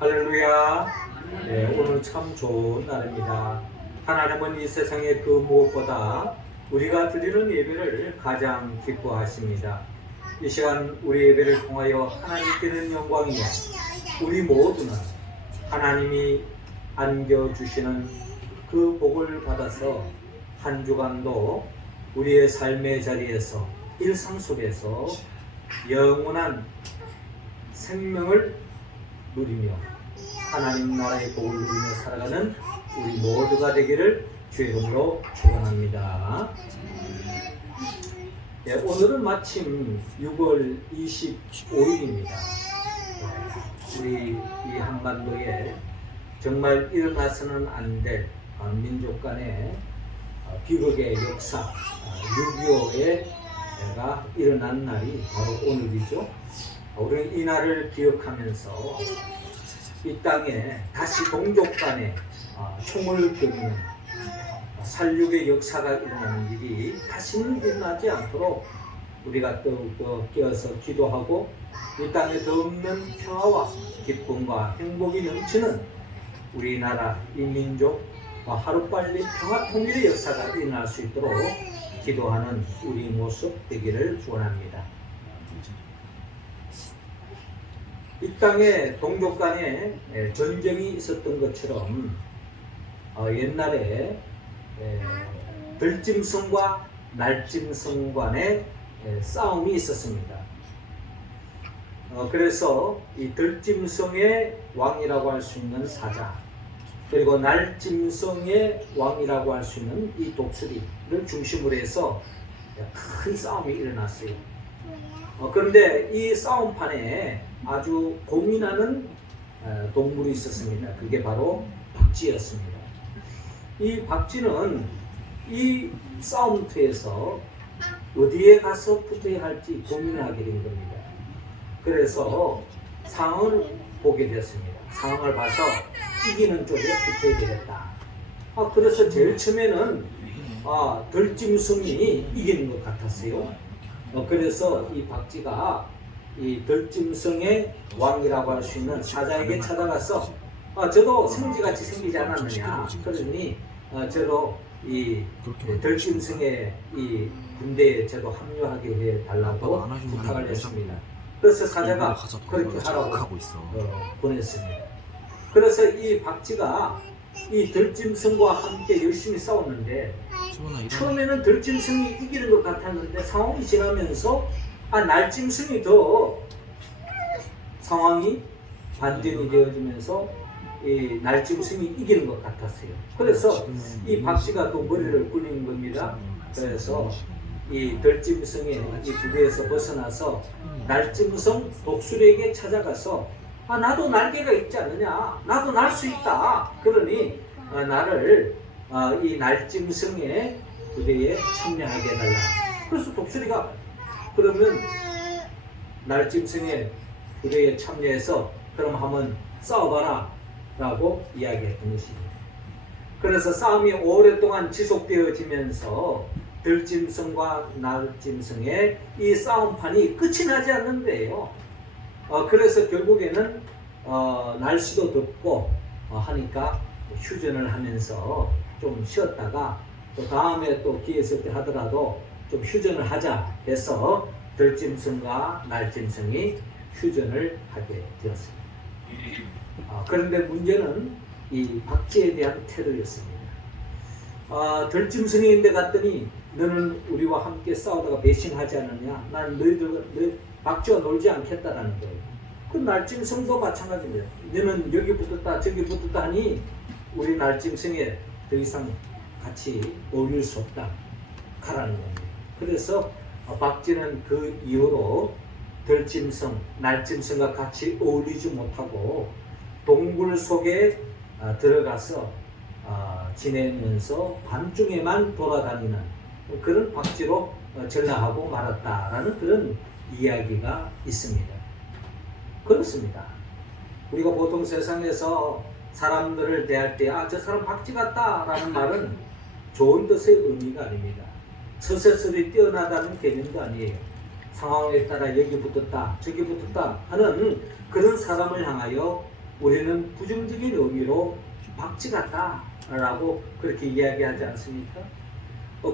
할렐루야. 네, 오늘 참 좋은 날입니다. 하나님은 이 세상의 그 무엇보다 우리가 드리는 예배를 가장 기뻐하십니다. 이 시간 우리 예배를 통하여 하나님께는 영광이며 우리 모두는 하나님이 안겨주시는 그 복을 받아서 한 주간도 우리의 삶의 자리에서 일상 속에서 영원한 생명을 누리며 하나님 나라의 복을 누리며 살아가는 우리 모두가 되기를 주의 이름으로 축원합니다. 네, 오늘은 마침 6월 25일입니다. 우리 이 한반도에 정말 일어나서는 안 될 민족 간의 비극의 역사 6.25가 일어난 날이 바로 오늘이죠. 우리는 이 날을 기억하면서 이 땅에 다시 동족 간에 총을 겨누는 살육의 역사가 일어나는 일이 다시는 일어나지 않도록 우리가 더욱더 깨어서 기도하고 이 땅에 더 없는 평화와 기쁨과 행복이 넘치는 우리나라 이 민족 하루빨리 평화 통일의 역사가 일어날 수 있도록 기도하는 우리 모습 되기를 축원합니다. 이 땅에 동족 간에 전쟁이 있었던 것처럼 옛날에 들짐승과 날짐승 간의 싸움이 있었습니다. 그래서 이 들짐승의 왕이라고 할 수 있는 사자, 그리고 날짐승의 왕이라고 할 수 있는 이 독수리를 중심으로 해서 큰 싸움이 일어났어요. 그런데 이 싸움판에 아주 고민하는 동물이 있었습니다. 그게 바로 박쥐였습니다. 이 박쥐는 이 싸움터에서 어디에 가서 붙어야 할지 고민을 하게 된 겁니다. 그래서 상황을 보게 되었습니다. 상황을 봐서 이기는 쪽에 붙어야 되겠다. 그래서 제일 처음에는 들짐승이 이기는 것 같았어요. 그래서 이 박쥐가 이 들짐승의 왕이라고 할 수 있는 사자에게 찾아가서 저도 성지같이 생기지 않았느냐, 그러니 저도 이 들짐승의 이 군대에 저도 합류하게 해달라고 부탁을 했습니다. 그래서 사자가 그렇게 하라고 보냈습니다. 그래서 이 박쥐가 이 들짐승과 함께 열심히 싸웠는데 처음에는 들짐승이 이기는 것 같았는데 상황이 지나면서 날짐승이 더 상황이 반전이 되어지면서 이 날짐승이 이기는 것 같았어요. 그래서 이 박쥐가 또 머리를 굴리는 겁니다. 그래서 이 들짐승의 이 부대에서 벗어나서 날짐승 독수리에게 찾아가서 나도 날개가 있지 않느냐, 나도 날 수 있다. 그러니 나를 이 날짐승의 부대에 참여하게 해달라. 그래서 독수리가 그러면 날짐승의 부대에 참여해서 그럼 한번 싸워봐라 라고 이야기했던 것입니다. 그래서 싸움이 오랫동안 지속되어지면서 들짐승과 날짐승의 이 싸움판이 끝이 나지 않는데요. 그래서 결국에는 날씨도 덥고 하니까 휴전을 하면서 좀 쉬었다가 또 다음에 또 기회 있을 때 하더라도 좀 휴전을 하자 해서 들짐승과 날짐승이 휴전을 하게 되었습니다. 그런데 문제는 이 박쥐에 대한 태도였습니다. 들짐승이 있는데 갔더니 너는 우리와 함께 싸우다가 배신하지 않느냐, 난 너희 박쥐와 놀지 않겠다라는 거예요. 그 날짐승도 마찬가지입니다. 너는 여기 붙었다 저기 붙었다 하니 우리 날짐승에 더 이상 같이 어울릴 수 없다, 가라는 겁니다. 그래서 박쥐는 그 이후로 들짐승, 날짐승과 같이 어울리지 못하고 동굴 속에 들어가서 지내면서 밤중에만 돌아다니는 그런 박쥐로 전락하고 말았다라는 그런 이야기가 있습니다. 그렇습니다. 우리가 보통 세상에서 사람들을 대할 때 저 사람 박쥐 같다 라는 말은 좋은 뜻의 의미가 아닙니다. 서세설이 뛰어나다는 개념도 아니에요. 상황에 따라 여기 붙었다 저기 붙었다 하는 그런 사람을 향하여 우리는 부정적인 의미로 박쥐 같다라고 그렇게 이야기하지 않습니까?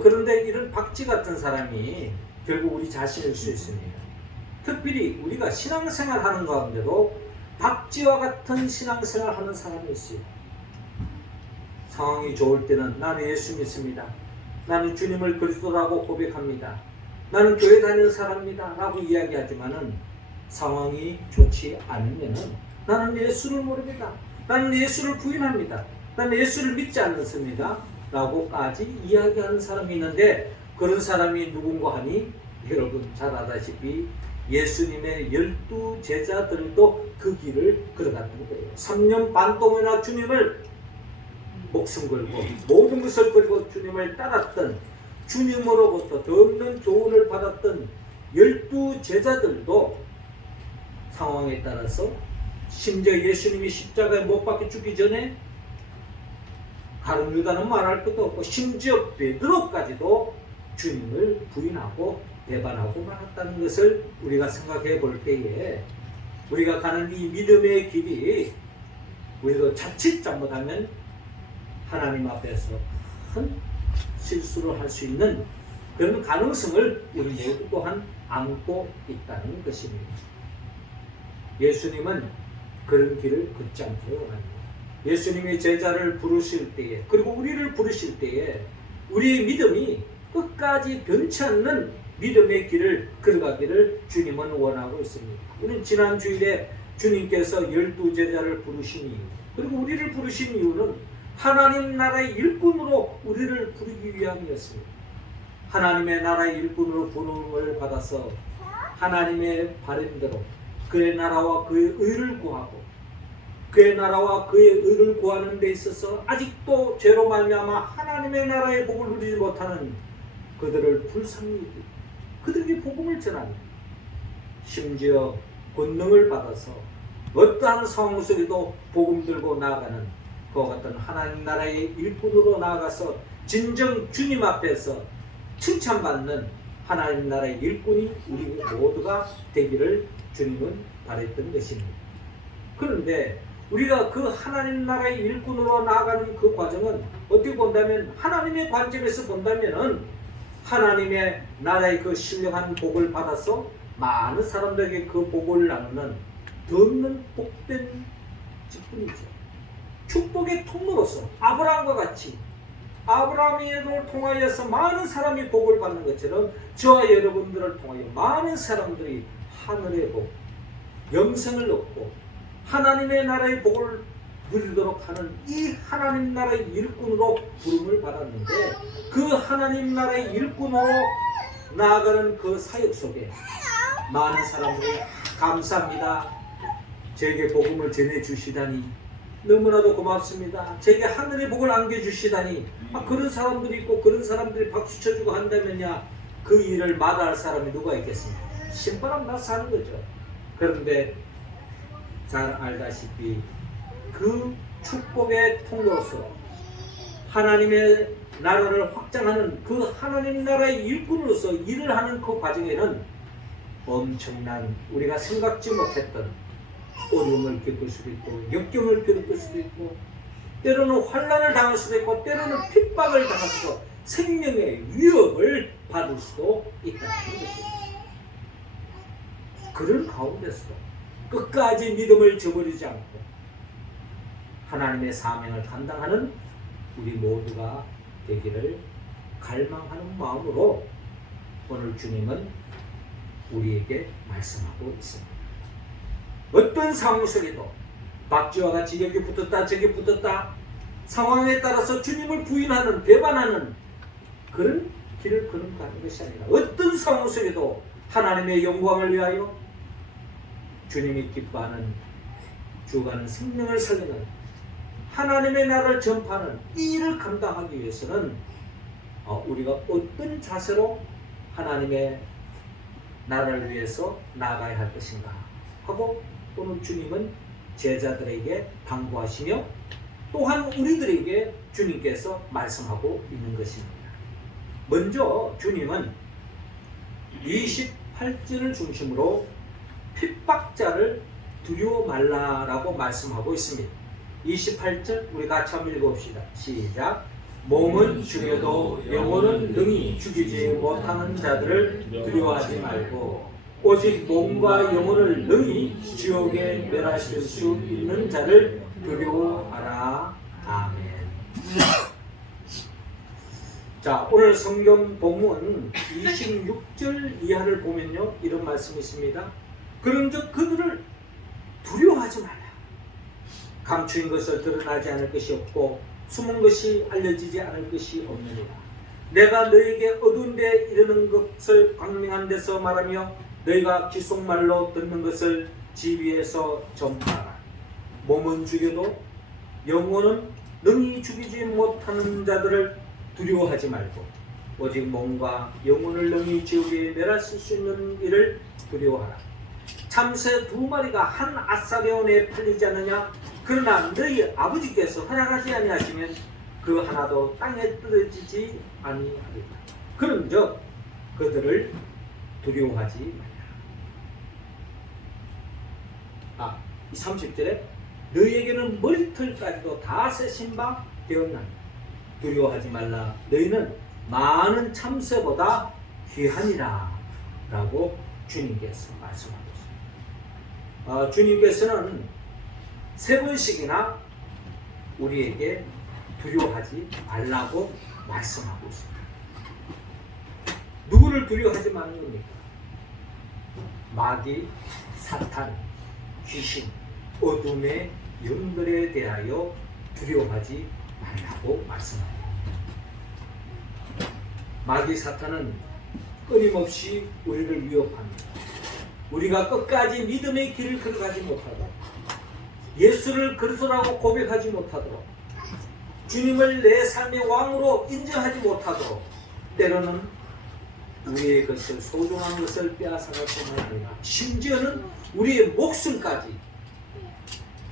그런데 이런 박쥐 같은 사람이 결국 우리 자신일 수 있습니다. 특별히 우리가 신앙생활 하는 가운데도 박쥐와 같은 신앙생활 하는 사람이 있어요. 상황이 좋을 때는 나는 예수 믿습니다. 나는 주님을 그리스도라고 고백합니다. 나는 교회 다니는 사람입니다. 라고 이야기하지만은 상황이 좋지 않으면은 나는 예수를 모릅니다. 나는 예수를 부인합니다. 나는 예수를 믿지 않습니다. 라고까지 이야기하는 사람이 있는데 그런 사람이 누군가 하니 여러분 잘 아다시피 예수님의 12 제자들도 그 길을 걸어갔던 거예요. 3년 반 동안이나 주님을 목숨 걸고 모든 것을 버리고 주님을 따랐던 주님으로부터 더 없는 교훈을 받았던 12 제자들도 상황에 따라서 심지어 예수님이 십자가에 못 박혀 죽기 전에 가룟 유다는 말할 것도 없고 심지어 베드로까지도 주님을 부인하고 배반하고 말았다는 것을 우리가 생각해 볼 때에 우리가 가는 이 믿음의 길이 우리도 자칫 잘못하면 하나님 앞에서 큰 실수를 할 수 있는 그런 가능성을 우리 모두 또한 안고 있다는 것입니다. 예수님은 그런 길을 걷지 않기를 원합니다. 예수님이 제자를 부르실 때에 그리고 우리를 부르실 때에 우리의 믿음이 끝까지 변치 않는 믿음의 길을 걸어가기를 주님은 원하고 있습니다. 우리는 지난 주일에 주님께서 12 제자를 부르신 이유 그리고 우리를 부르신 이유는 하나님 나라의 일꾼으로 우리를 부르기 위함이었습니다. 하나님의 나라의 일꾼으로 부름을 받아서 하나님의 바람대로 그의 나라와 그의 의를 구하고 그의 나라와 그의 의를 구하는 데 있어서 아직도 죄로 말미암아 하나님의 나라의 복을 누리지 못하는 그들을 불쌍히 여기고 그들에게 복음을 전합니다. 심지어 권능을 받아서 어떠한 상황 속에도 복음 들고 나아가는 그와 같은 하나님 나라의 일꾼으로 나아가서 진정 주님 앞에서 칭찬받는 하나님 나라의 일꾼이 우리 모두가 되기를 주님은 바랬던 것입니다. 그런데 우리가 그 하나님 나라의 일꾼으로 나아가는 그 과정은 어떻게 본다면 하나님의 관점에서 본다면은 하나님의 나라의 그 신령한 복을 받아서 많은 사람들에게 그 복을 나누는 더 없는 복된 직분이죠. 축복의 통로로서 아브라함과 같이 아브라함을 통하여서 많은 사람이 복을 받는 것처럼 저와 여러분들을 통하여 많은 사람들이 하늘의 복, 영생을 얻고 하나님의 나라의 복을 누리도록 하는 이 하나님 나라의 일꾼으로 부름을 받았는데 그 하나님 나라의 일꾼으로 나아가는 그 사역 속에 많은 사람들이 감사합니다. 저에게 복음을 전해주시다니 너무나도 고맙습니다. 제게 하늘의 복을 안겨주시다니 그런 사람들이 있고 그런 사람들이 박수 쳐주고 한다면야 그 일을 마다할 사람이 누가 있겠습니까? 신바람 나서 하는 거죠. 그런데 잘 알다시피 그 축복의 통로로서 하나님의 나라를 확장하는 그 하나님 나라의 일꾼으로서 일을 하는 그 과정에는 엄청난 우리가 생각지 못했던 어려움을 겪을 수도 있고 역경을 겪을 수도 있고 때로는 환난을 당할 수도 있고 때로는 핍박을 당할 수도 있고 생명의 위협을 받을 수도 있다는 것입니다. 그런 가운데서도 끝까지 믿음을 저버리지 않고 하나님의 사명을 감당하는 우리 모두가 되기를 갈망하는 마음으로 오늘 주님은 우리에게 말씀하고 있습니다. 어떤 상황 속에도 박쥐와 같이 여기 붙었다 저기 붙었다 상황에 따라서 주님을 부인하는 배반하는 그런 길을 걸어가는 것이 아니라 어떤 상황 속에도 하나님의 영광을 위하여 주님이 기뻐하는 주가는 생명을 살리는 하나님의 나라를 전파하는 이 일을 감당하기 위해서는 우리가 어떤 자세로 하나님의 나라를 위해서 나아가야 할 것인가 하고 오늘 주님은 제자들에게 당부하시며 또한 우리들에게 주님께서 말씀하고 있는 것입니다. 먼저 주님은 28절을 중심으로 핍박자를 두려워 말라라고 말씀하고 있습니다. 28절 우리 같이 한번 읽어봅시다. 시작. 몸은 죽여도 영혼은 능히 죽이지 못하는 자들을 두려워하지 말고 오직 몸과 영혼을 능히 지옥에 멸하실 수 있는 자를 두려워하라. 아멘. 자, 오늘 성경 본문 26절 이하를 보면요, 이런 말씀이 있습니다. 그런즉 그들을 두려워하지 마라. 감추인 것을 드러나지 않을 것이 없고 숨은 것이 알려지지 않을 것이 없느니라. 내가 너에게 어두운 데 이르는 것을 광명한 데서 말하며 너희가 귓속말로 듣는 것을 집 위에서 전파하라. 몸은 죽여도 영혼은 능히 죽이지 못하는 자들을 두려워하지 말고 오직 몸과 영혼을 능히 지옥에 멸하실 수 있는 이를 두려워하라. 참새 2마리가 한 아사레온에 팔리지 않느냐? 그러나 너희 아버지께서 허락하지 아니하시면 그 하나도 땅에 떨어지지 아니하리라. 그런즉 그들을 두려워하지 말라. 이 30절에 너희에게는 머리털까지도 다 세신 바 되었나니 두려워하지 말라. 너희는 많은 참새보다 귀하니라 라고 주님께서 말씀하고 있습니다. 주님께서는 3번씩이나 우리에게 두려워하지 말라고 말씀하고 있습니다. 누구를 두려워하지 말는 겁니까? 마귀, 사탄, 귀신, 어둠의 영들에 대하여 두려워하지 말라고 말씀합니다. 마귀, 사탄은 끊임없이 우리를 위협합니다. 우리가 끝까지 믿음의 길을 걸어가지 못하도록, 예수를 그리스도라고 고백하지 못하도록, 주님을 내 삶의 왕으로 인정하지 못하도록, 때로는 우리의 것을, 소중한 것을 빼앗아갈 뿐만 아니라 심지어는 우리의 목숨까지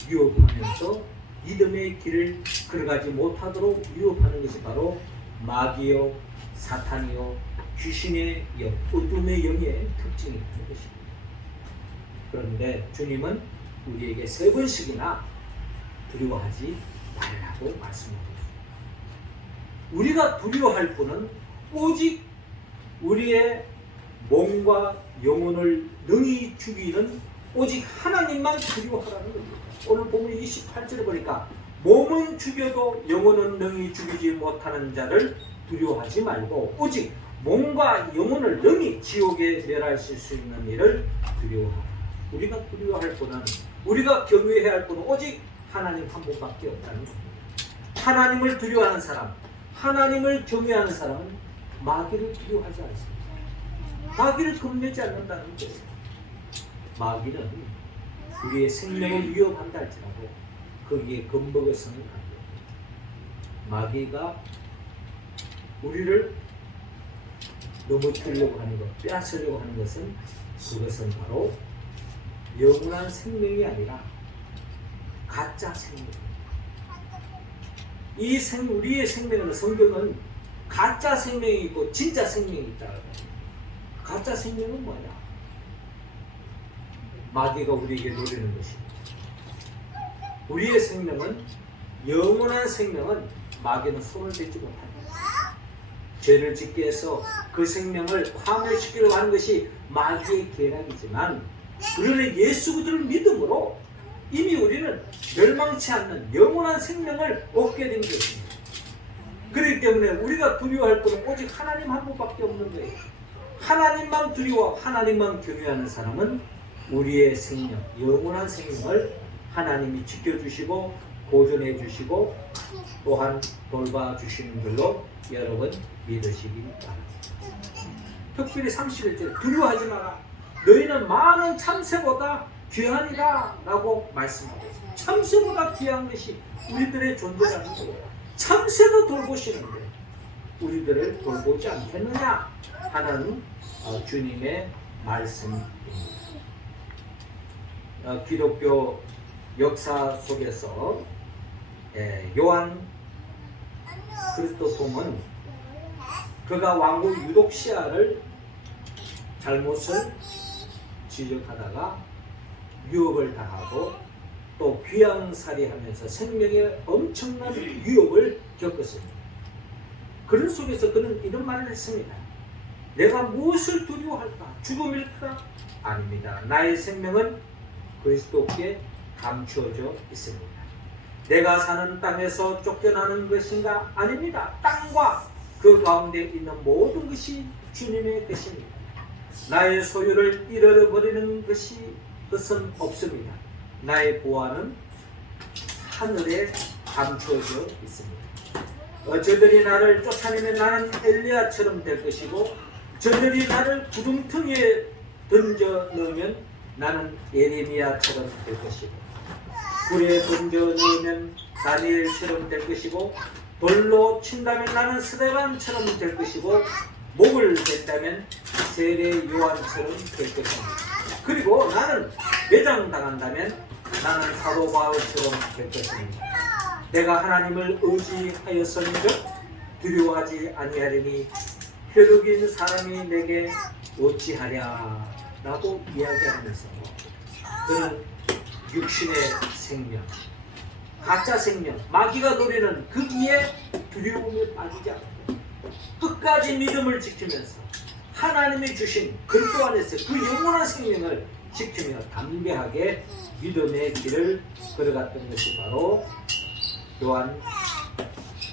위협하면서 믿음의 길을 걸어가지 못하도록 위협하는 것이 바로 마귀요, 사탄이요, 귀신의 영, 어둠의 영의 특징이라는 것입니다. 그런데 주님은 우리에게 3번씩이나 두려워하지 말라고 말씀하고 있습니다. 우리가 두려워할 분은 오직 우리의 몸과 영혼을 능히 죽이는 오직 하나님만 두려워하라는 겁니다. 오늘 보면 28절에 보니까 몸은 죽여도 영혼은 능히 죽이지 못하는 자를 두려워하지 말고 오직 몸과 영혼을 능히 지옥에 멸하실 수 있는 일을 두려워하라. 우리가 두려워할 분은, 우리가 경외해야 할 분은 오직 하나님 한 분밖에 없다는 겁니다. 하나님을 두려워하는 사람, 하나님을 경외하는 사람은 마귀를 두려워하지 않습니다. 마귀를 겁내지 않는다는 거예요. 마귀는 우리의 생명을 위협한다 할지라도 거기에 겁먹어서는 안 돼요. 마귀가 우리를 넘어뜨리려고 하는 것, 빼앗으려고 하는 것은 그것은 바로 영원한 생명이 아니라 가짜 생명입니다. 우리의 생명은, 성경은 가짜 생명이 있고 진짜 생명이 있다. 가짜 생명은 뭐냐? 마귀가 우리에게 노리는 것입니다. 우리의 생명은, 영원한 생명은 마귀는 손을 대지 못합니다. 죄를 짓게 해서 그 생명을 파멸시키려고 하는 것이 마귀의 계략이지만, 그러나 예수 그리스도를 믿음으로 이미 우리는 멸망치 않는 영원한 생명을 얻게 된 것입니다. 그렇기 때문에 우리가 두려워할 것은 오직 하나님 한 분밖에 없는 거예요. 하나님만 두려워, 하나님만 경외하는 사람은 우리의 생명, 영원한 생명을 하나님이 지켜주시고 보존해 주시고 또한 돌봐주시는 걸로 여러분 믿으시기 바랍니다. 특별히 31절 두려워하지 마라. 너희는 많은 참새보다 귀하니라 라고 말씀하고 있습니다. 참새보다 귀한 것이 우리들의 존재라는 거예요. 참새도 돌보시는데 우리들을 돌보지 않겠느냐 하는 주님의 말씀입니다. 기독교 역사 속에서 요한 그리스도통은 그가 왕국 유독시아를 잘못을 지적하다가 유업을 당하고 또 귀양살이하면서 생명의 엄청난 위협을 겪었습니다. 그런 속에서 그는 이런 말을 했습니다. 내가 무엇을 두려워할까? 죽음일까? 아닙니다. 나의 생명은 그리스도께 감추어져 있습니다. 내가 사는 땅에서 쫓겨나는 것인가? 아닙니다. 땅과 그 가운데 있는 모든 것이 주님의 것입니다. 나의 소유를 잃어버리는 것은 없습니다. 나의 보화는 하늘에 감추어져 있습니다. 저들이 나를 쫓아내면 나는 엘리야처럼 될 것이고 저들이 나를 구름텅이에 던져 넣으면 나는 예레미야처럼 될 것이고 불에 던져 넣으면 다니엘처럼 될 것이고 돌로 친다면 나는 스데반처럼 될 것이고 목을 뱉다면 세례 요한처럼 될 것입니다. 그리고 나는 매장당한다면 나는 사도 바울처럼 될 것입니다. 내가 하나님을 의지하였은즉 두려워하지 아니하리니 혈육인 사람이 내게 어찌하랴 라고 이야기하면서 그는 육신의 생명, 가짜 생명, 마귀가 노리는 그 위에 두려움에 빠지지 않고 끝까지 믿음을 지키면서 하나님이 주신 그리스도 안에서 그 영원한 생명을 지키며 담대하게 믿음의 길을 걸어갔던 것이 바로 요한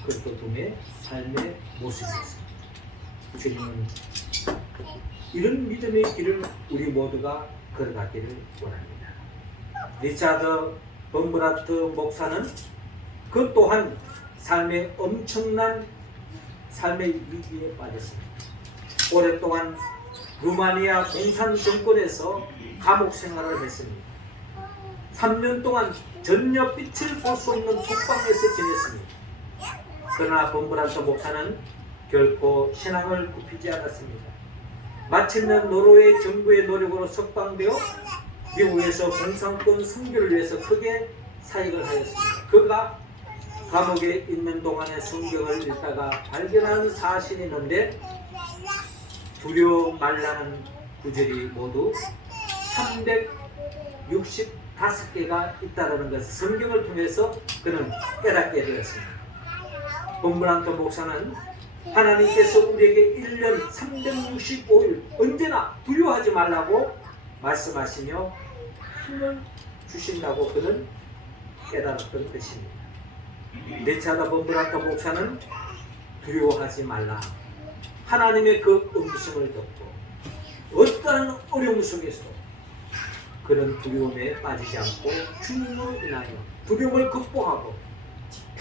그리스도의 삶의 모습이었습니다. 주님은 이런 믿음의 길을 우리 모두가 걸어가기를 원합니다. 리차드 범브라트 목사는 그 또한 삶의 엄청난 삶의 위기에 빠졌습니다. 오랫동안 루마니아 공산 정권에서 감옥 생활을 했습니다. 3년 동안 전혀빛을 볼 수 없는 독방에서 지냈습니다. 그러나 범브라트 목사는 결코 신앙을 굽히지 않았습니다. 마침내 노르웨이 정부의 노력으로 석방되어 미국에서 공산권 선교를 위해서 크게 사역을 하였습니다. 그가 감옥에 있는 동안에 성경을 읽다가 발견한 사실이 있는데 두려워 말라는 구절이 모두 365개가 있다는 것을 성경을 통해서 그는 깨닫게 되었습니다. 범브라트 목사는 하나님께서 우리에게 1년 365일 언제나 두려워하지 말라고 말씀하시며 힘을 주신다고 그는 깨달았던 것입니다. 리차드 범브라트 목사는 두려워하지 말라. 하나님의 그 음성을 듣고 어떠한 어려움 속에서도 그런 두려움에 빠지지 않고 주님으로 인하여 두려움을 극복하고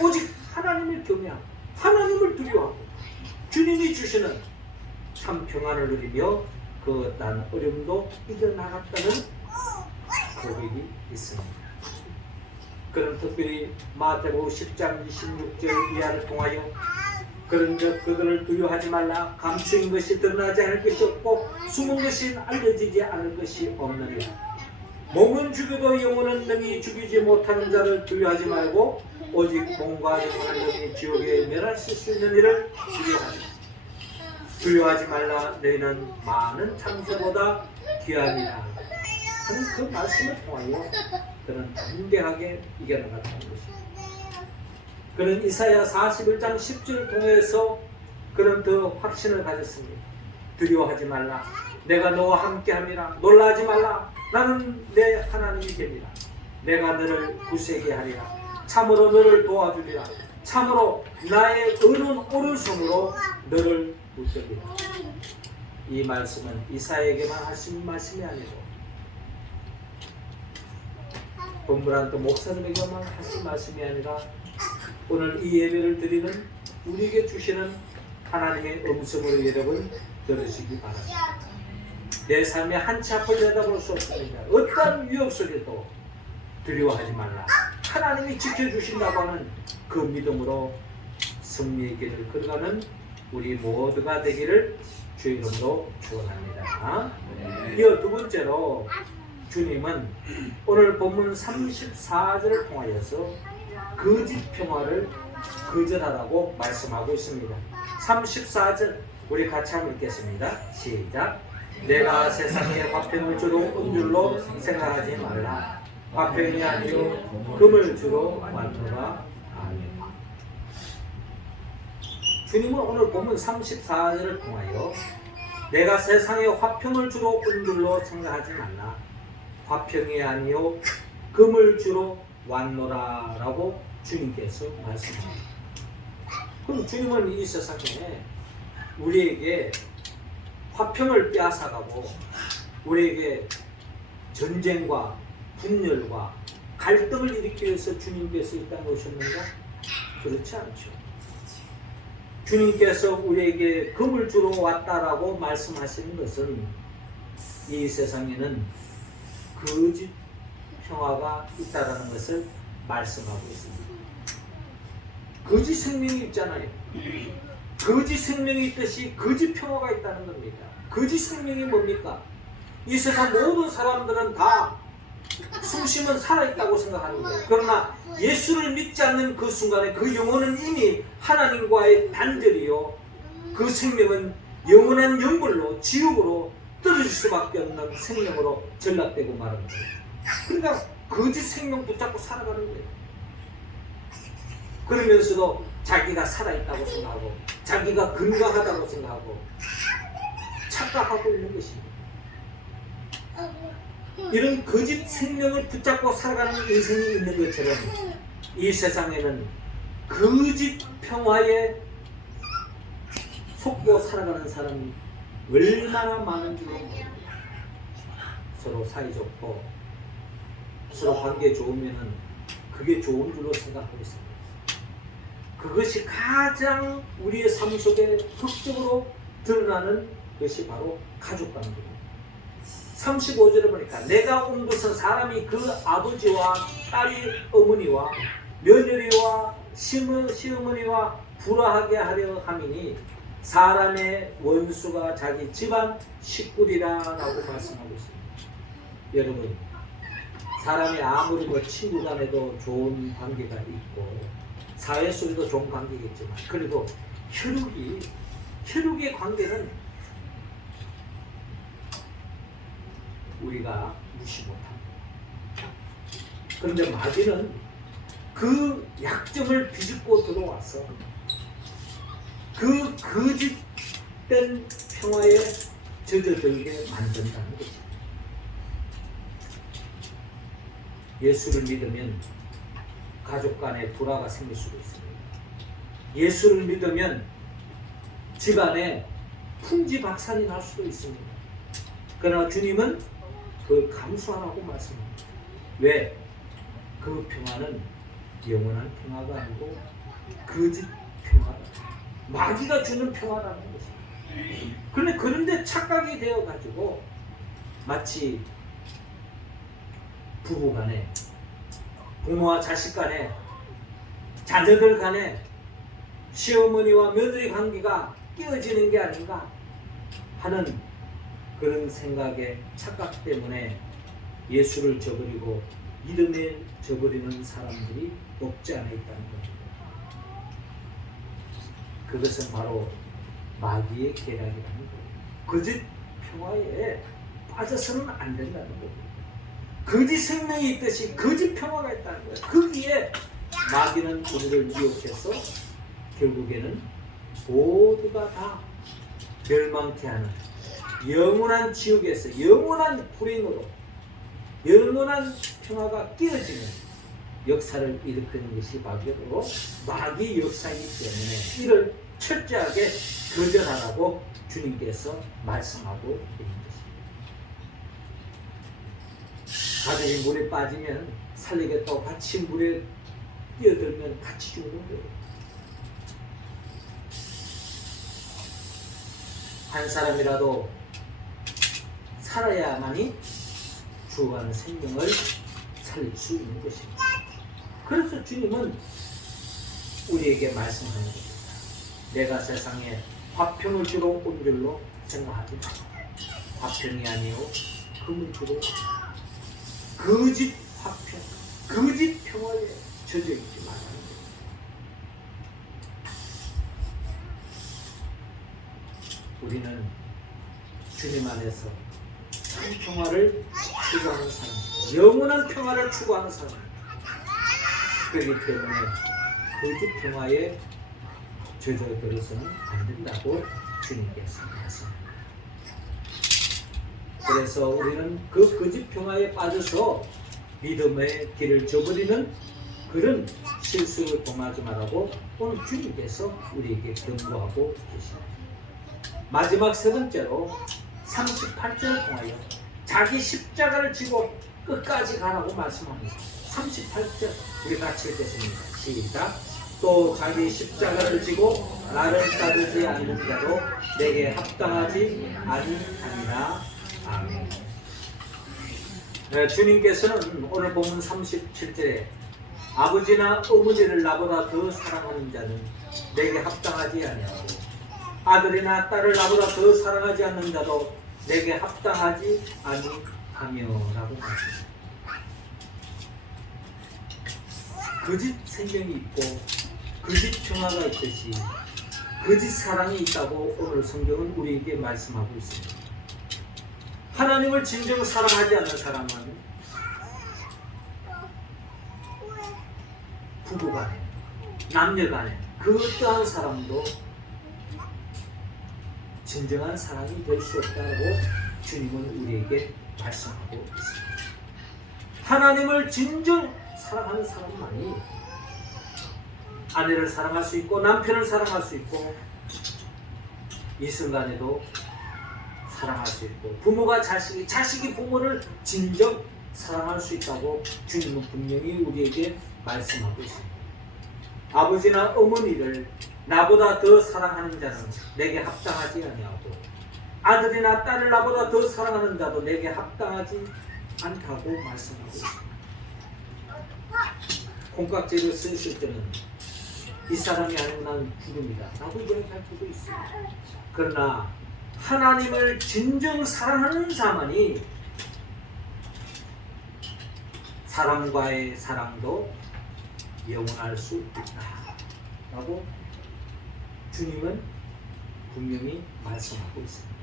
오직 하나님을 경외하고 하나님을 두려워하고 주님이 주시는 참 평안을 누리며 그 어떠한 어려움도 이겨나갔다는 고백이 있습니다. 그는 특별히 마태복음 10장 26절 이하를 통하여 그런즉 그들을 두려워하지 말라. 감추인 것이 드러나지 않을 것이 없고 숨은 것이 알려지지 않을 것이 없느니라. 몸은 죽여도 영혼은 능히 죽이지 못하는 자를 두려워하지 말고 오직 몸과 영혼을 능히 지옥에 멸하실 수 있는 이를 두려워하라. 두려워하지 말라. 너희는 많은 참새보다 귀하니라. 그는 그 말씀을 통하여 그는 담대하게 이겨나갔다는 것입니다. 그는 이사야 41장 10절을 통해서 그는 더 확신을 가졌습니다. 두려워하지 말라. 내가 너와 함께함이라. 놀라지 말라. 나는 내 하나님이 됩니다. 내가 너를 굳세게 하리라. 참으로 너를 도와주리라. 참으로 나의 오른손으로 너를 붙들리라. 이 말씀은 이사야에게만 하신 말씀이 아니고 범브라트 목사님에게만 하신 말씀이 아니라 오늘 이 예배를 드리는 우리에게 주시는 하나님의 음성으로 여러분 들으시기 바랍니다. 내 삶의 한치 앞을 내다볼 수 없습니다. 어떠한 위협 속에도 두려워하지 말라. 하나님이 지켜주신다고 하는 그 믿음으로 승리의 길을 걸어가는 우리 모두가 되기를 주의 이름으로 축원합니다. 이어 두 번째로 주님은 오늘 본문 34절을 통하여서 거짓 평화를 거절하라고 말씀하고 있습니다. 34절 우리 같이 한번 읽겠습니다. 시작. 내가 세상에 화평을 주로 온 줄로 생각하지 말라. 화평이 아니요 금을 주로 왔노라. 아멘. 주님은 오늘 본문 34절을 통하여 내가 세상에 화평을 주로 온 줄로 생각하지 말라. 화평이 아니요 금을 주로 왔노라 라고 주님께서 말씀합니다. 그럼 주님은 이 세상에 우리에게 화평을 빼앗아가고 우리에게 전쟁과 분열과 갈등을 일으키기 위해서 주님께서 이 땅에 오셨는가? 그렇지 않죠. 주님께서 우리에게 금을 주러 왔다라고 말씀하시는 것은 이 세상에는 거짓 평화가 있다라는 것을 말씀하고 있습니다. 거짓 생명이 있잖아요. 거짓 생명이 있듯이 거짓 평화가 있다는 겁니다. 거짓 생명이 뭡니까? 이 세상 모든 사람들은 다 숨쉬면 살아있다고 생각하는 거예요. 그러나 예수를 믿지 않는 그 순간에 그 영혼은 이미 하나님과의 단절이요, 그 생명은 영원한 영불로 지옥으로 떨어질 수밖에 없는 생명으로 전락되고 말하는 거예요. 그러니까 거짓 생명 붙잡고 살아가는 거예요. 그러면서도 자기가 살아있다고 생각하고 자기가 건강하다고 생각하고 착각하고 있는 것입니다. 이런 거짓 생명을 붙잡고 살아가는 인생이 있는 것처럼 이 세상에는 거짓 평화에 속고 살아가는 사람이 얼마나 많은 줄로 모릅니다. 서로 사이좋고 서로 관계 좋으면은 그게 좋은 줄로 생각하고 있습니다. 그것이 가장 우리의 삶 속에 극적으로 드러나는 것이 바로 가족관계입니다. 35절에 보니까 내가 온 것은 사람이 그 아버지와 딸이 어머니와 며느리와 시어머니와 불화하게 하려 함이니 사람의 원수가 자기 집안 식구리라라고 말씀하고 있습니다. 여러분, 사람이 아무리 친구 간에도 좋은 관계가 있고 사회 속에도 좋은 관계겠지만 그래도 혈육의 관계는 우리가 무시 못합니다. 그런데 마귀는 그 약점을 비집고 들어와서 그 거짓된 평화에 젖어들게 만든다는 것입니다. 예수를 믿으면 가족 간에 불화가 생길 수도 있습니다. 예수를 믿으면 집안에 풍지박산이 날 수도 있습니다. 그러나 주님은 그걸 감수하라고 말씀합니다. 왜? 그 평화는 영원한 평화가 아니고 거짓 평화다. 마귀가 주는 평화라는 것입니다. 그런데 착각이 되어가지고 마치 부부 간에, 부모와 자식 간에, 자녀들 간에, 시어머니와 며느리 관계가 깨어지는 게 아닌가 하는 그런 생각에 착각 때문에 예수를 저버리고 믿음에 저버리는 사람들이 없지 않아 있다는 겁니다. 그것은 바로 마귀의 계략이라는 거예요. 거짓 평화에 빠져서는 안 된다는 겁니다. 거짓 생명이 있듯이 거짓 평화가 있다는 거예요. 거기에 마귀는 우리를 미혹해서 결국에는 모두가 다 멸망케 하는 영원한 지옥에서 영원한 불행으로 영원한 평화가 깨어지는 역사를 일으키는 것이 바로 마귀 역사이기 때문에 이를 철저하게 거절하라고 주님께서 말씀하고 있는 것입니다. 가족이 물에 빠지면 살리겠다고 같이 물에 뛰어들면 같이 죽는 거예요. 한 사람이라도 살아야만이 죽어가는 생명을 살릴 수 있는 것입니다. 그래서 주님은 우리에게 말씀하는 것입니다. 내가 세상에 화평을 주러 온 줄로 생각하지 마. 화평이 아니요 금을 주러 거짓 화평, 거짓 평화에 젖어 있지 말라는 것입니다. 우리는 주님 안에서 참 평화를 추구하는 사람, 영원한 평화를 추구하는 사람. 그렇기 때문에 거짓 평화에 젖어들어서는 안 된다고 주님께서 말씀합니다. 그래서 우리는 그 거짓 평화에 빠져서 믿음의 길을 저버리는 그런 실수를 범하지 말라고 오늘 주님께서 우리에게 경고하고 계십니다. 마지막 세 번째로 38절을 통하여 자기 십자가를 지고 끝까지 가라고 말씀합니다. 38절 우리 같이 읽겠습니다. 시작. 또 자기 십자가를 지고 나를 따르지 않는 자로 내게 합당하지 아니하니라. 아멘. 네, 주님께서는 오늘 본문 37절에 아버지나 어머니를 나보다 더 사랑하는 자는 내게 합당하지 아니하고 아들이나 딸을 나보다 더 사랑하지 않는 자도 내게 합당하지 아니하며라고 말합니다. 거짓 생명이 있고 거짓 평화가 있듯이 거짓 사랑이 있다고 오늘 성경은 우리에게 말씀하고 있습니다. 하나님을 진정 사랑하지 않는 사람은 부부간에 남녀간에 그 어떠한 사람도 진정한 사랑이 될 수 없다고 주님은 우리에게 말씀하고 있습니다. 하나님을 진정 사랑하는 사람만이 아내를 사랑할 수 있고 남편을 사랑할 수 있고 이순간에도 사랑할 수 있고 부모가 자식이 부모를 진정 사랑할 수 있다고 주님은 분명히 우리에게 말씀하고 있습니다. 아버지나 어머니를 나보다 더 사랑하는 자는 내게 합당하지 아니하고 아들이나 딸을 나보다 더 사랑하는 자도 내게 합당하지 않다고 말씀하고 있습니다. 콩깍지를 쓰실 때는 이 사람이 아니면 난 죽음이다 라고 이야기할 때도 있습니다. 그러나 하나님을 진정 사랑하는 자만이 사람과의 사랑도 영원할 수 있다 라고 주님은 분명히 말씀하고 있습니다.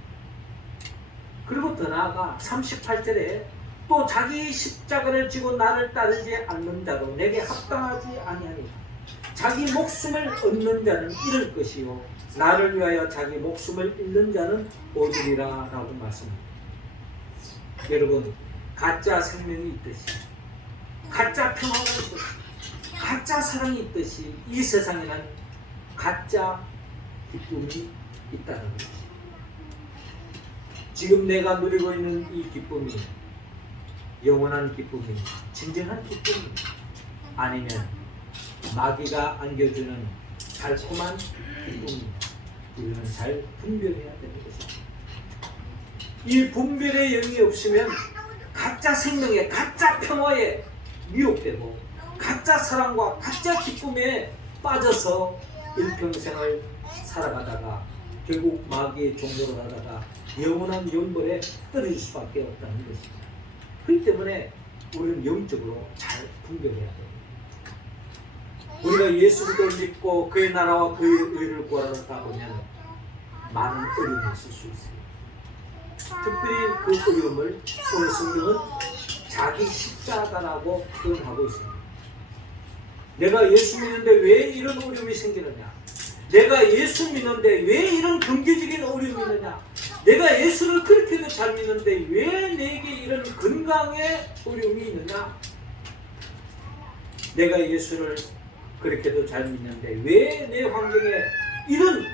그리고 더 나아가 38절에 또 자기 십자가를 지고 나를 따르지 않는 자도 내게 합당하지 아니하니라. 자기 목숨을 얻는 자는 잃을 것이요 나를 위하여 자기 목숨을 잃는 자는 얻으리라 라고 말씀합니다. 여러분, 가짜 생명이 있듯이 가짜 평화가 있듯이 가짜 사랑이 있듯이 이 세상에는 가짜 기쁨이 있다는 것입니다. 지금 내가 누리고 있는 이 기쁨이 영원한 기쁨이 진정한 기쁨이 아니면 마귀가 안겨주는 달콤한 기쁨이 우리는 잘 분별해야 되는 것입니다. 이 분별의 영이 없으면 가짜 생명에 가짜 평화에 미혹되고 가짜 사랑과 가짜 기쁨에 빠져서 일평생을 살아가다가 결국 마귀의 종로로 하다가 영원한 영벌에 떨어질 수밖에 없다는 것입니다. 그렇기 때문에 우리는 영적으로 잘 분별해야 돼요. 우리가 예수 그리스도를 믿고 그의 나라와 그의 의를 구하다 보면 많은 어려움이 있을 수 있어요. 특별히 그 어려움을 오늘 성경은 자기 십자가라고 표현하고 있습니다. 내가 예수 믿는데 왜 이런 어려움이 생기느냐? 내가 예수 믿는데 왜 이런 경제적인 어려움이 있느냐? 내가 예수를 그렇게도 잘 믿는데 왜 내게 이런 건강의 어려움이 있느냐? 내가 예수를 그렇게도 잘 믿는데 왜 내 환경에 이런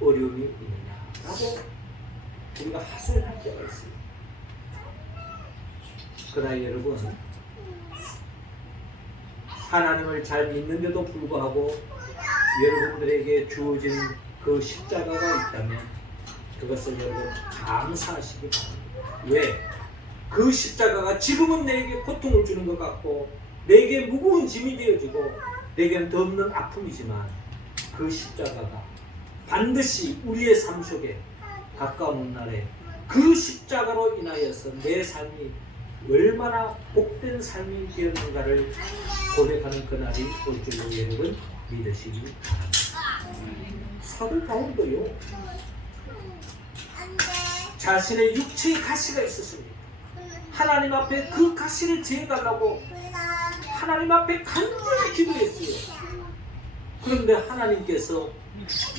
어려움이 있느냐라고 우리가 하소연할 때가 있어요. 그러나 여러분, 하나님을 잘 믿는데도 불구하고 여러분들에게 주어진 그 십자가가 있다면 그것을 여러분 감사하시기 바랍니다. 왜? 그 십자가가 지금은 내게 고통을 주는 것 같고 내게 무거운 짐이 되어지고 내게는 더 없는 아픔이지만 그 십자가가 반드시 우리의 삶 속에 가까운 날에 그 십자가로 인하여서 내 삶이 얼마나 복된 삶이 되었는가를 고백하는 그날이 올 줄로 여러분 믿으시기 바랍니다. 사도 바울도요, 자신의 육체의 가시가 있었습니다. 하나님 앞에 그 가시를 제해달라고 하나님 앞에 간절히 기도했어요. 그런데 하나님께서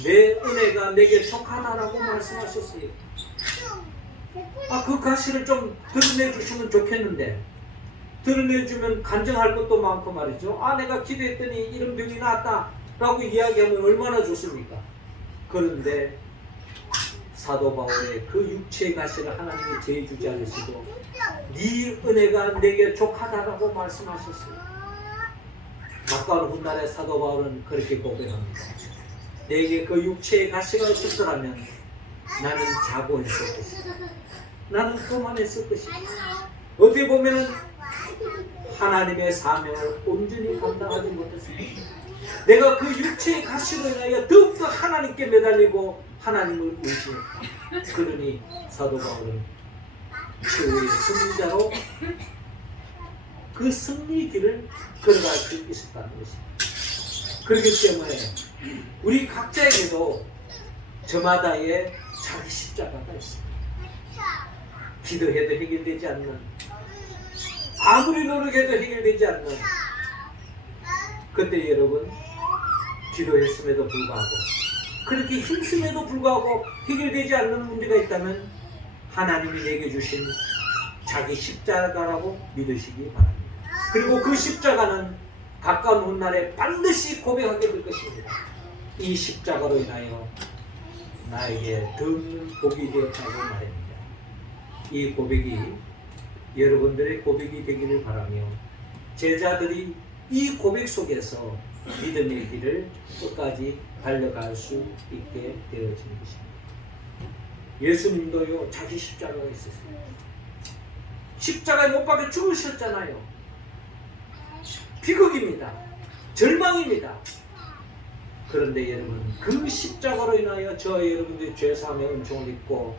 내 은혜가 내게 족하다라고 말씀하셨어요. 그 가시를 좀 드러내 주시면 좋겠는데, 드러내 주면 간증할 것도 많고 말이죠. 내가 기도했더니 이런 병이 나았다 라고 이야기하면 얼마나 좋습니까? 그런데 사도 바울의 그 육체의 가시를 하나님이 제해주지 않으시고 네 은혜가 내게 족하다라고 말씀하셨어요. 가까운 훗날에 사도 바울은 그렇게 고백합니다. 내게 그 육체의 가시가 없었더라면 나는 자고 있을 것이다. 나는 그만했을 것이다. 어떻게 보면 하나님의 사명을 온전히 감당하지 못했습니다. 내가 그 육체의 가시로 인하여 더욱더 하나님께 매달리고 하나님을 의지했다. 그러니 사도 바울은 최후의 승리자로 그 승리의 길을 걸어갈 수 있었다는 것입니다. 그렇기 때문에 우리 각자에게도 저마다의 자기 십자가가 있습니다. 기도해도 해결되지 않는, 아무리 노력해도 해결되지 않는, 그때 여러분 기도했음에도 불구하고 그렇게 힘쓰면도 불구하고 해결되지 않는 문제가 있다면 하나님이 내게 주신 자기 십자가라고 믿으시기 바랍니다. 그리고 그 십자가는 가까운 훗날에 반드시 고백하게 될 것입니다. 이 십자가로 인하여 나에게 든 복이 되었다고 말합니다. 이 고백이 여러분들의 고백이 되기를 바라며 제자들이 이 고백 속에서 믿음의 길을 끝까지 달려갈 수 있게 되어지는 것입니다. 예수님도요 자기 십자가가 있었어요. 십자가에 못 박혀 죽으셨잖아요. 비극입니다. 절망입니다. 그런데 여러분 그 십자가로 인하여 저와 여러분들이 죄사함의 은총을 입고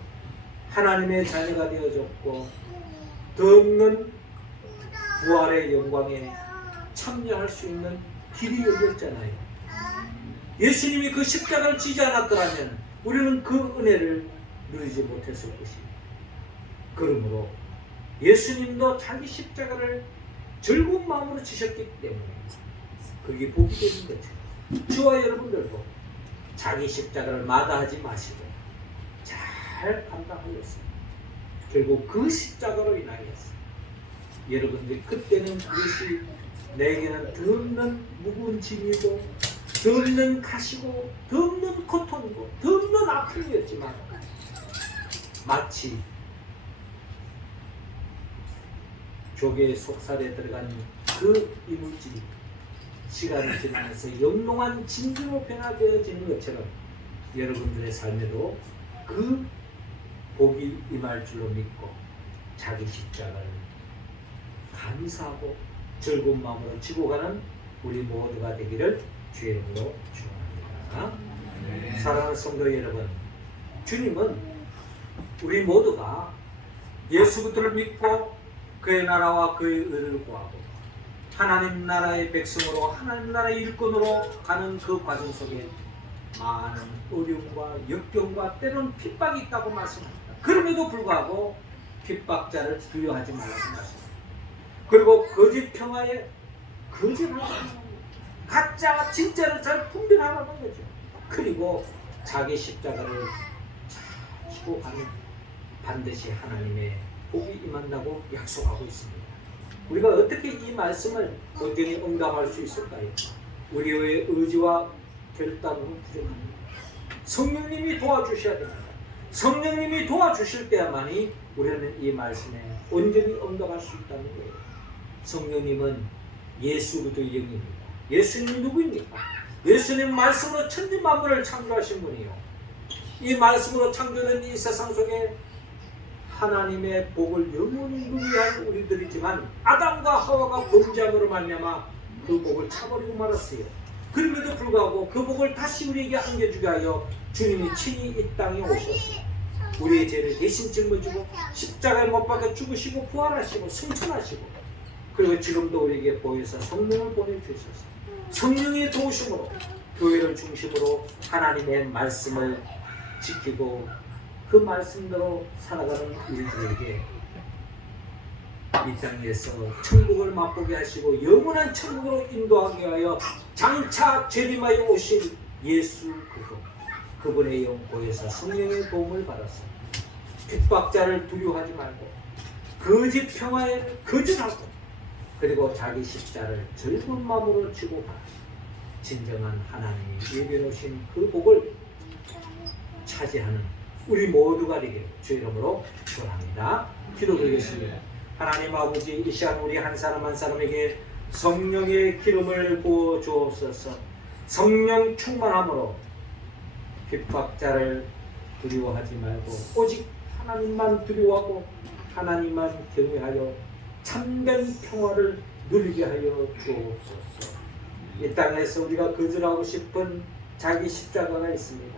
하나님의 자녀가 되어졌고 더 없는 부활의 영광에 참여할 수 있는 길이 열렸잖아요. 예수님이 그 십자가를 지지 않았더라면 우리는 그 은혜를 누리지 못했을 것입니다. 그러므로 예수님도 자기 십자가를 즐거운 마음으로 지셨기 때문에 그게 복이 되는 거죠. 저와 여러분들도 자기 십자가를 마다하지 마시고 잘 감당하였습니다. 결국 그 십자가로 인하여서 여러분들이 그때는 그것이 내게는 더 없는 무거운 짐이고 더 없는 가시고 더 없는 고통이고 더 없는 아픔이었지만 마치 조개의 속살에 들어간 그 이물질이 시간이 지나면서 영롱한 진주로 변화되어지는 것처럼 여러분들의 삶에도 그 복이 임할 줄로 믿고 자기 십자가를 감사하고 즐거운 마음으로 지고 가는 우리 모두가 되기를 주의 이름으로 축원합니다. 사랑하는 성도 여러분, 주님은 우리 모두가 예수부터를 믿고 그의 나라와 그의 의를 구하고 하나님 나라의 백성으로 하나님 나라의 일꾼으로 가는 그 과정 속에 많은 어려움과 역경과 때로는 핍박이 있다고 말씀합니다. 그럼에도 불구하고 핍박자를 두려워하지 말라고 말씀합니다. 그리고 거짓 평화에 거짓하라는 겁니다. 가짜와 진짜를 잘 분별하라는 거죠. 그리고 자기 십자가를 잘 지고 가면 반드시 하나님의 복이 임한다고 약속하고 있습니다. 우리가 어떻게 이 말씀을 온전히 응답할 수 있을까요? 우리의 의지와 결단은 부족합니다. 성령님이 도와주셔야 됩니다. 성령님이 도와주실 때야만이 우리는 이 말씀에 온전히 응답할 수 있다는 거예요. 성령님은 예수 그리스도의 영입니다. 예수님이 누구입니까? 예수님 말씀으로 천지 만물을 창조하신 분이요. 이 말씀으로 창조된 이 세상 속에 하나님의 복을 영원히 누리게 할 우리들이지만 아담과 하와가 범죄함으로 말미암아 그 복을 차버리고 말았어요. 그럼에도 불구하고 그 복을 다시 우리에게 안겨주게 하여 주님이 친히 이 땅에 오셔서 우리의 죄를 대신 짊어지고 십자가에 못 박아 죽으시고 부활하시고 승천하시고 그리고 지금도 우리에게 보여서 성령을 보내주셔서 성령의 도우심으로 교회를 중심으로 하나님의 말씀을 지키고 그 말씀대로 살아가는 우리들에게 이 땅에서 천국을 맛보게 하시고 영원한 천국으로 인도하게 하여 장차 재림하여 오실 예수 그분의 영고에서 성령의 도움을 받았어. 핍박자를 두려워하지 말고 거짓 평화에 거절하고 그리고 자기 십자를 즐거운 마음으로 지고 가. 진정한 하나님이 예비해놓으신 그 복을 차지하는 우리 모두가 되기를 주 이름으로 축원합니다. 기도드리겠습니다. 하나님 아버지, 이 시간 우리 한 사람 한 사람에게 성령의 기름을 부어 주옵소서. 성령 충만함으로 핍박자를 두려워하지 말고 오직 하나님만 두려워하고 하나님만 경외하여 참된 평화를 누리게 하여 주옵소서. 이 땅에서 우리가 거절하고 싶은 자기 십자가가 있습니다.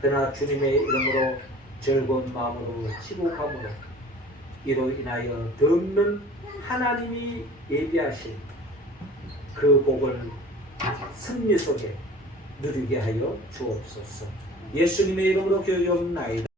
그러나 주님의 이름으로 즐거운 마음으로 지고 감으로 이로 인하여 덮는 하나님이 예비하신 그 복을 승리 속에 누리게 하여 주옵소서. 예수님의 이름으로 기도하옵나이다.